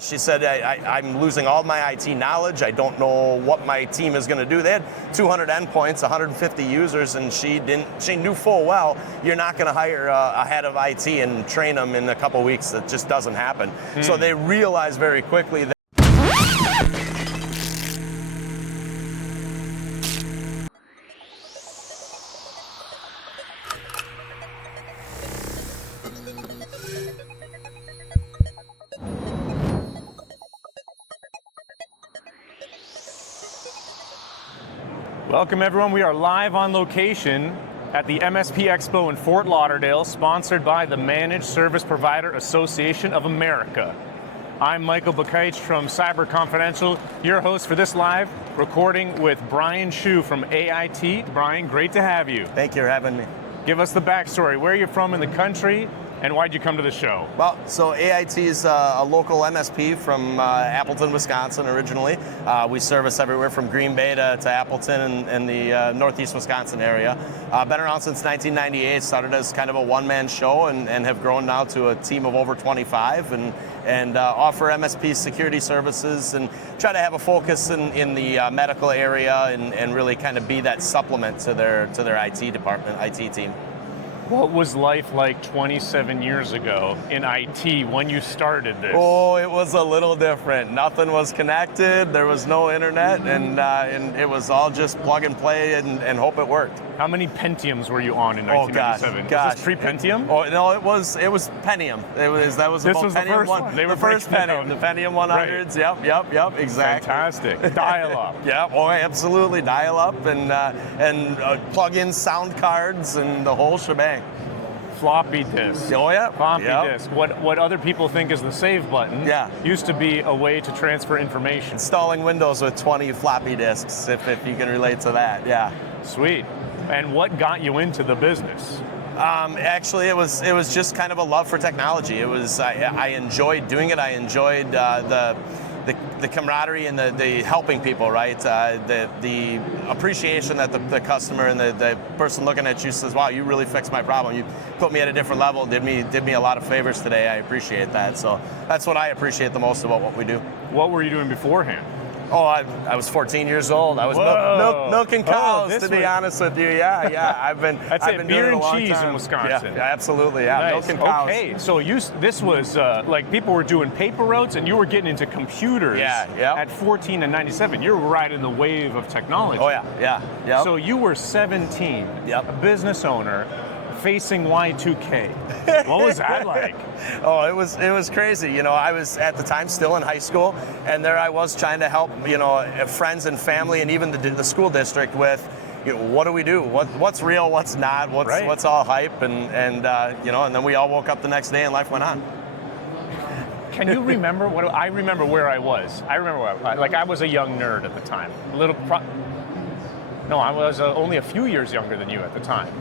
She said, I'm losing all my IT knowledge. I don't know what my team is going to do. They had 200 endpoints, 150 users, and she knew full well you're not going to hire a head of IT and train them in a couple weeks. That just doesn't happen. So they realized very quickly that Welcome everyone, we are live on location at the MSP Expo in Fort Lauderdale, sponsored by the Managed Service Provider Association of America. I'm Michael Bakaich from Cyber Confidential, your host for this live recording with Brian Schuh from AIT. Brian, great to have you. Thank you for having me. Give us the backstory, where you're from in the country, and why'd you come to the show? Well, so AIT is a local MSP from Appleton, Wisconsin originally. We service everywhere from Green Bay to Appleton and the northeast Wisconsin area. Been around since 1998, started as kind of a one-man show and have grown now to a team of over 25 and offer MSP security services and try to have a focus in the medical area and really kind of be that supplement to their IT department, IT team. What was life like 27 years ago in IT when you started this? Oh, it was a little different. Nothing was connected, there was no internet, and it was all just plug and play and hope it worked. How many Pentiums were you on in 1997? Oh, gosh. Was this pre-Pentium? Oh, no, it was Pentium. That was This about was Pentium the first 1. one. They were the first breaking Pentium, out. the Pentium 100s. Right. Yep, exactly. Fantastic. Dial-up. Yeah, oh, absolutely. Dial-up and plug-in sound cards and the whole shebang. Floppy disk. Oh yeah. Floppy disk. What other people think is the save button used to be a way to transfer information. Installing Windows with 20 floppy disks, if you can relate to that, yeah. Sweet. And what got you into the business? Actually, it was just kind of a love for technology. It was I enjoyed doing it. I enjoyed the camaraderie and the helping people, right? The appreciation that the customer and the person looking at you says, "Wow, you really fixed my problem. You put me at a different level. Did me a lot of favors today. I appreciate that." So that's what I appreciate the most about what we do. What were you doing beforehand? Oh, I was 14 years old. I was milking cows, to be honest with you. Yeah. I've been beer doing it a long and cheese time. in Wisconsin. Yeah, absolutely. Yeah, Nice. milking cows. Okay, so this was like people were doing paper routes and you were getting into computers. Yeah. At 14 and 97, you're riding the wave of technology. Oh yeah. So you were 17, a business owner, facing Y2K. What was that like? Oh, it was crazy. You know, I was at the time still in high school, and there I was trying to help, friends and family, and even the school district with, what do we do? What's real? What's not? What's all hype? And then we all woke up the next day and life went on. Can you remember I remember where I was? I was a young nerd at the time. I was only a few years younger than you at the time.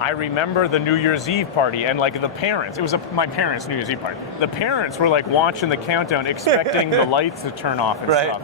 I remember the New Year's Eve party and the parents. It was my parents' New Year's Eve party. The parents were watching the countdown, expecting the lights to turn off and stuff.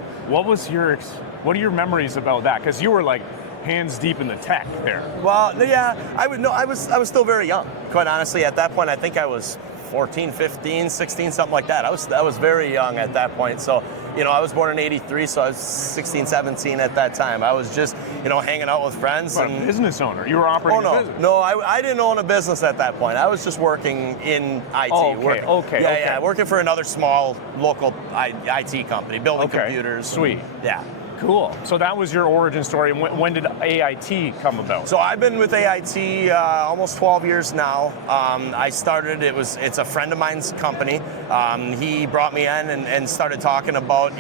What are your memories about that? Because you were hands deep in the tech there. Well, yeah, I was still very young. Quite honestly, at that point, I think I was 14, 15, 16, something like that. I was very young at that point. So, I was born in '83, so I was 16, 17 at that time. I was just, hanging out with friends. But a business owner. You were operating a business. No, I didn't own a business at that point. I was just working in IT. Okay. Working for another small local IT company, building computers. Sweet. Yeah. Cool. So that was your origin story. When did AIT come about? So I've been with AIT almost 12 years now. I started, it's a friend of mine's company. He brought me in and started talking about,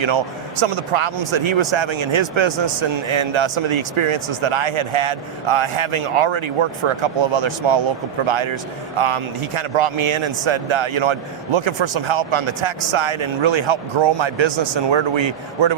some of the problems that he was having in his business and some of the experiences that I had having already worked for a couple of other small local providers. He kind of brought me in and said, I'm looking for some help on the tech side and really help grow my business, and where do we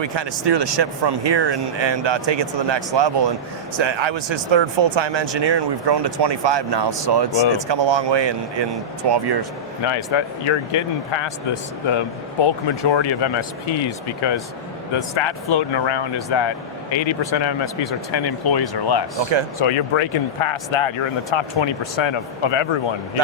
kind of steer the ship from here and take it to the next level. And so I was his third full-time engineer, and we've grown to 25 now, so it's come a long way in 12 years. Nice. That you're getting past the bulk majority of MSPs, because the stat floating around is that 80% of MSPs are 10 employees or less. Okay. So you're breaking past that. You're in the top 20% of everyone here.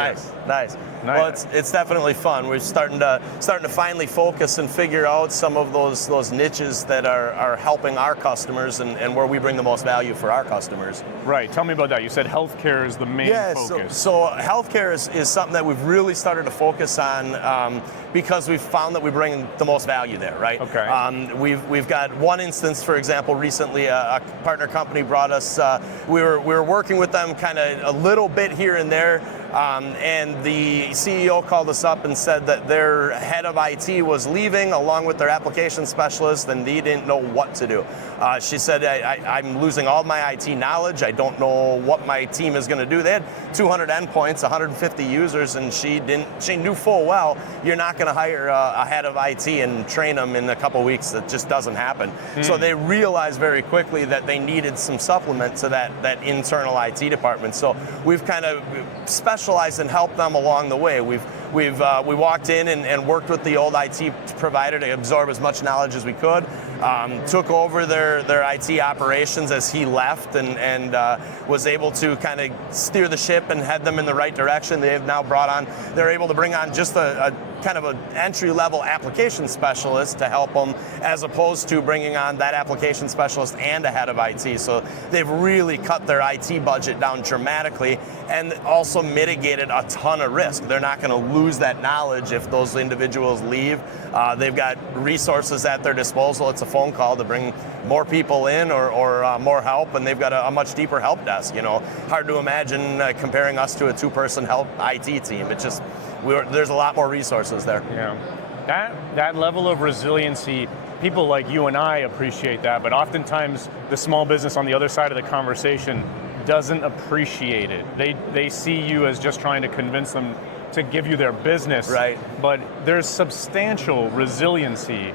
Nice. Well, it's definitely fun. We're starting to finally focus and figure out some of those niches that are helping our customers and where we bring the most value for our customers. Right. Tell me about that. You said healthcare is the main focus. So healthcare is something that we've really started to focus on because we've found that we bring the most value there, right? Okay. We've got one instance, for example, recently a partner company brought us, we were working with them kind of a little bit here and there, and the CEO called us up and said that their head of IT was leaving along with their application specialist, and they didn't know what to do. She said, I'm losing all my IT knowledge. I don't know what my team is going to do. They had 200 endpoints, 150 users, and she knew full well you're not going to hire a head of IT and train them in a couple weeks. That just doesn't happen. So they realized very quickly that they needed some supplement to that internal IT department. So we've kind of specialized and helped them along the way. We walked in and worked with the old IT provider to absorb as much knowledge as we could. Took over their IT operations as he left and was able to kind of steer the ship and head them in the right direction. They're able to bring on just a kind of an entry-level application specialist to help them, as opposed to bringing on that application specialist and a head of IT. So they've really cut their IT budget down dramatically and also mitigated a ton of risk. They're not going to lose that knowledge if those individuals leave. They've got resources at their disposal. It's a phone call to bring more people in or more help, and they've got a much deeper help desk. Hard to imagine comparing us to a two-person help IT team. There's a lot more resources there. Yeah, that level of resiliency, people like you and I appreciate that, but oftentimes the small business on the other side of the conversation doesn't appreciate it. They see you as just trying to convince them to give you their business. Right. But there's substantial resiliency.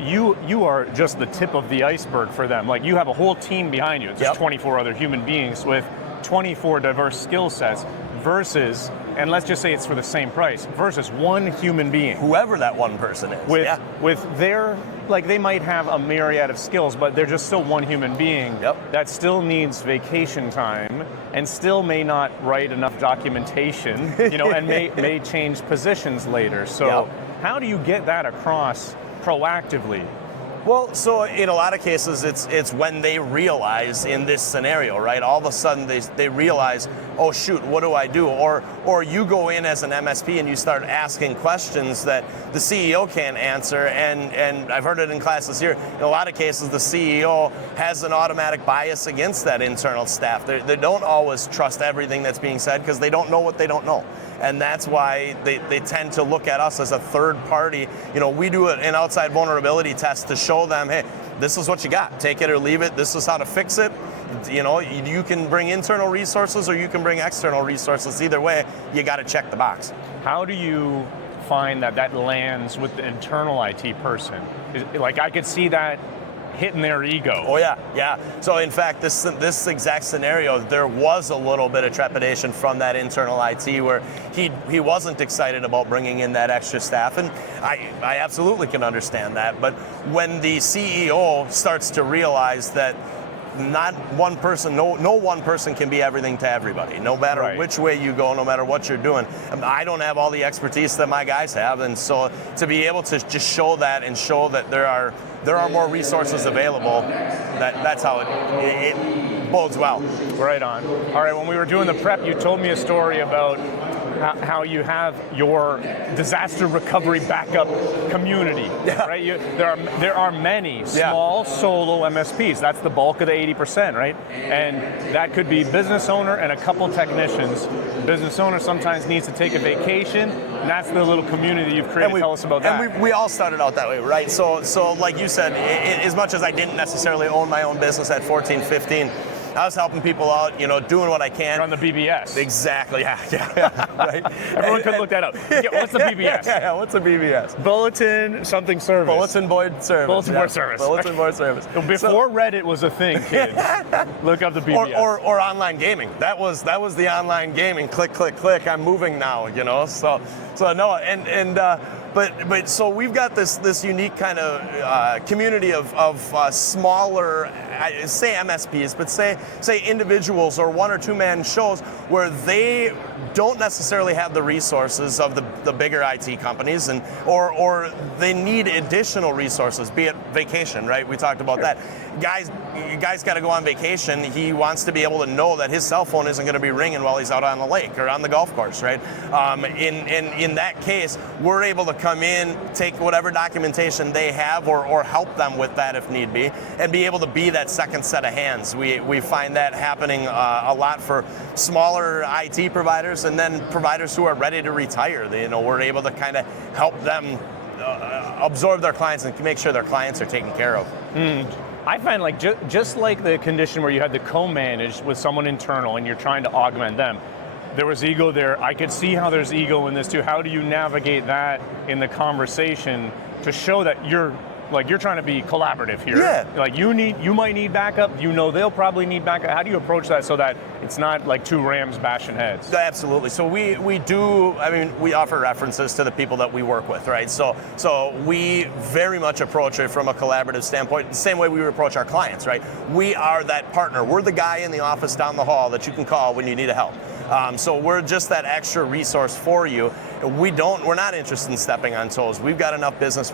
You are just the tip of the iceberg for them. Like, you have a whole team behind you. It's just 24 other human beings with 24 diverse skill sets versus, and let's just say it's for the same price, versus one human being. Whoever that one person is. With their, like, they might have a myriad of skills, but they're just still one human being that still needs vacation time and still may not write enough documentation, and may change positions later. So how do you get that across proactively? Well, so in a lot of cases, it's when they realize in this scenario, right? All of a sudden they realize, oh shoot, what do I do? Or you go in as an MSP and you start asking questions that the CEO can't answer, and I've heard it in classes here. In a lot of cases, the CEO has an automatic bias against that internal staff. They don't always trust everything that's being said because they don't know what they don't know. And that's why they tend to look at us as a third party. We do an outside vulnerability test to show them, hey, this is what you got. Take it or leave it. This is how to fix it. You can bring internal resources or you can bring external resources. Either way, you got to check the box. How do you find that lands with the internal IT person? Like, I could see that hitting their ego. Oh yeah. So in fact, this exact scenario, there was a little bit of trepidation from that internal IT where he wasn't excited about bringing in that extra staff, and I absolutely can understand that. But when the CEO starts to realize that not one person, no one person can be everything to everybody, no matter which way you go, no matter what you're doing. I don't have all the expertise that my guys have, and so to be able to just show that and show that there are more resources available, that's how it bodes well. Right on. All right, when we were doing the prep, you told me a story about how you have your disaster recovery backup community, right? There are many small solo MSPs. That's the bulk of the 80%, right? And that could be business owner and a couple technicians. Business owner sometimes needs to take a vacation, and that's the little community you've created. Tell us about that. And we all started out that way, right? So like you said, as much as I didn't necessarily own my own business at 14, 15, I was helping people out, doing what I can. You're on the BBS. Exactly, yeah. Right. Everyone could look that up. What's the BBS? Yeah, what's a BBS? Bulletin something service. Bulletin board service. Bulletin board service. Bulletin board service. Before Reddit was a thing, kids, look up the BBS. Or online gaming. That was the online gaming. Click, click, click. I'm moving now. So no, But so we've got this unique kind of community of smaller I say MSPs, but say individuals or one or two man shows where they don't necessarily have the resources of the bigger IT companies, and or they need additional resources, be it vacation, right? We talked about that. Guys got to go on vacation. He wants to be able to know that his cell phone isn't going to be ringing while he's out on the lake or on the golf course, right? In that case, we're able to come in, take whatever documentation they have, or help them with that if need be, and be able to be that second set of hands. We find that happening a lot for smaller IT providers, and then providers who are ready to retire. We're able to kind of help them absorb their clients and make sure their clients are taken care of. I find like just like the condition where you had to co-manage with someone internal and you're trying to augment them, there was ego there. I could see how there's ego in this too. How do you navigate that in the conversation to show that you're trying to be collaborative here? Yeah. Like you might need backup. They'll probably need backup. How do you approach that so that it's not like two rams bashing heads? Absolutely. So we offer references to the people that we work with, right? So we very much approach it from a collaborative standpoint, the same way we would approach our clients, right? We are that partner. We're the guy in the office down the hall that you can call when you need help. So we're just that extra resource for you. We're not interested in stepping on toes. We've got enough business.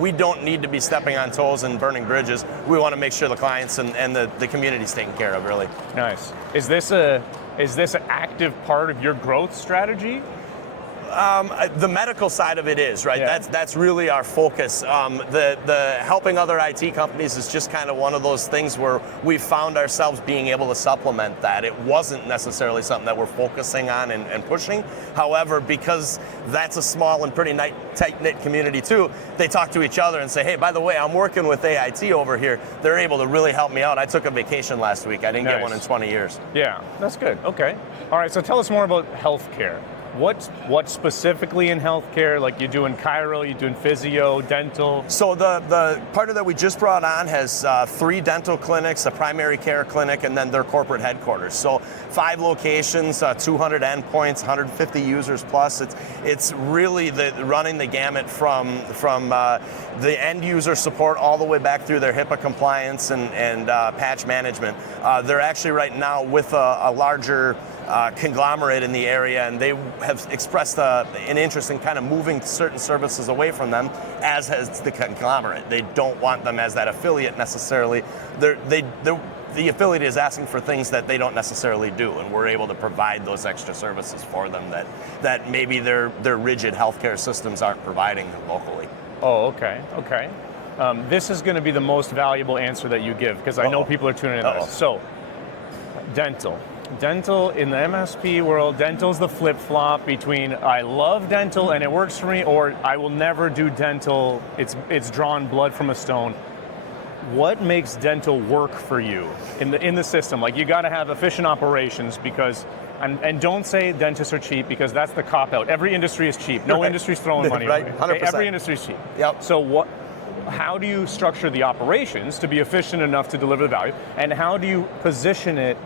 We don't need to be stepping on toes and burning bridges. We want to make sure the clients and the community's taken care of, really. Nice. Is this an active part of your growth strategy? The medical side of it is, right? Yeah. That's really our focus. The helping other IT companies is just kind of one of those things where we found ourselves being able to supplement that. It wasn't necessarily something that we're focusing on and pushing. However, because that's a small and pretty tight-knit community too, they talk to each other and say, hey, by the way, I'm working with AIT over here. They're able to really help me out. I took a vacation last week. I didn't get one in 20 years. Yeah, that's good. Okay. All right, so tell us more about healthcare. What specifically in healthcare? Like you're doing chiro, you're doing physio, dental? So the partner that we just brought on has 3 dental clinics, a primary care clinic, and then their corporate headquarters. So 5 locations, 200 endpoints, 150 users plus. It's really running the gamut from the end user support all the way back through their HIPAA compliance and patch management. They're actually right now with a larger conglomerate in the area, and they have expressed an interest in kind of moving certain services away from them, as has the conglomerate. They don't want them as that affiliate necessarily. The affiliate is asking for things that they don't necessarily do, and we're able to provide those extra services for them that maybe their rigid healthcare systems aren't providing locally. Oh, okay. This is going to be the most valuable answer that you give, because I know people are tuning in to this. So, dental in the MSP world, dental's the flip-flop between I love dental and it works for me, or I will never do dental, it's drawn blood from a stone. What makes dental work for you in the system? Like, you got to have efficient operations, because and don't say dentists are cheap, because that's the cop-out. Every industry is cheap. No industry's throwing money away. 100%. Every industry is cheap. Yep. So how do you structure the operations to be efficient enough to deliver the value, and how do you position it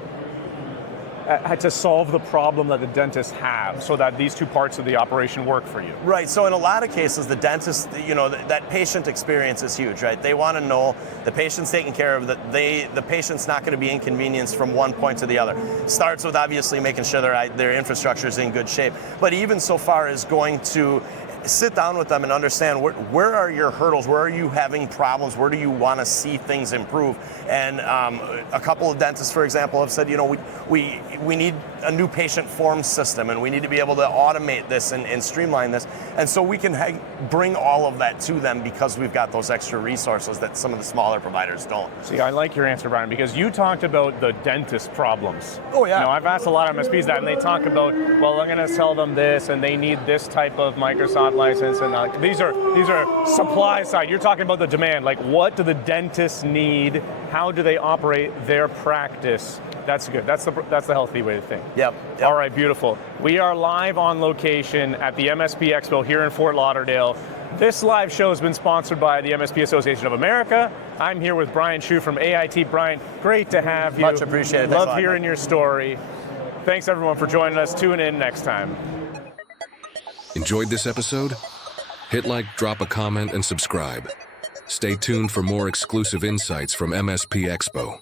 to solve the problem that the dentists have, so that these two parts of the operation work for you? Right, so in a lot of cases, the dentist, that patient experience is huge, right? They want to know the patient's taken care of, that the patient's not going to be inconvenienced from one point to the other. Starts with obviously making sure their infrastructure is in good shape, but even so far as going to sit down with them and understand where are your hurdles, where are you having problems, where do you want to see things improve. And a couple of dentists, for example, have said, we need a new patient form system, and we need to be able to automate this and streamline this. And so we can bring all of that to them, because we've got those extra resources that some of the smaller providers don't. See, I like your answer, Brian, because you talked about the dentist problems. Oh, yeah. I've asked a lot of MSPs that, and they talk about, well, I'm going to sell them this, and they need this type of Microsoft license, and these are supply side. You're talking about the demand. Like, what do the dentists need? How do they operate their practice? That's good. That's the healthy way to think. Yep. All right, beautiful. We are live on location at the MSP Expo here in Fort Lauderdale. This live show has been sponsored by the MSP Association of America. I'm here with Brian Schuh from AIT. Brian, great to have you. Much appreciated. Love hearing your story. Thanks everyone for joining us. Tune in next time. Enjoyed this episode? Hit like, drop a comment, and subscribe. Stay tuned for more exclusive insights from MSP Expo.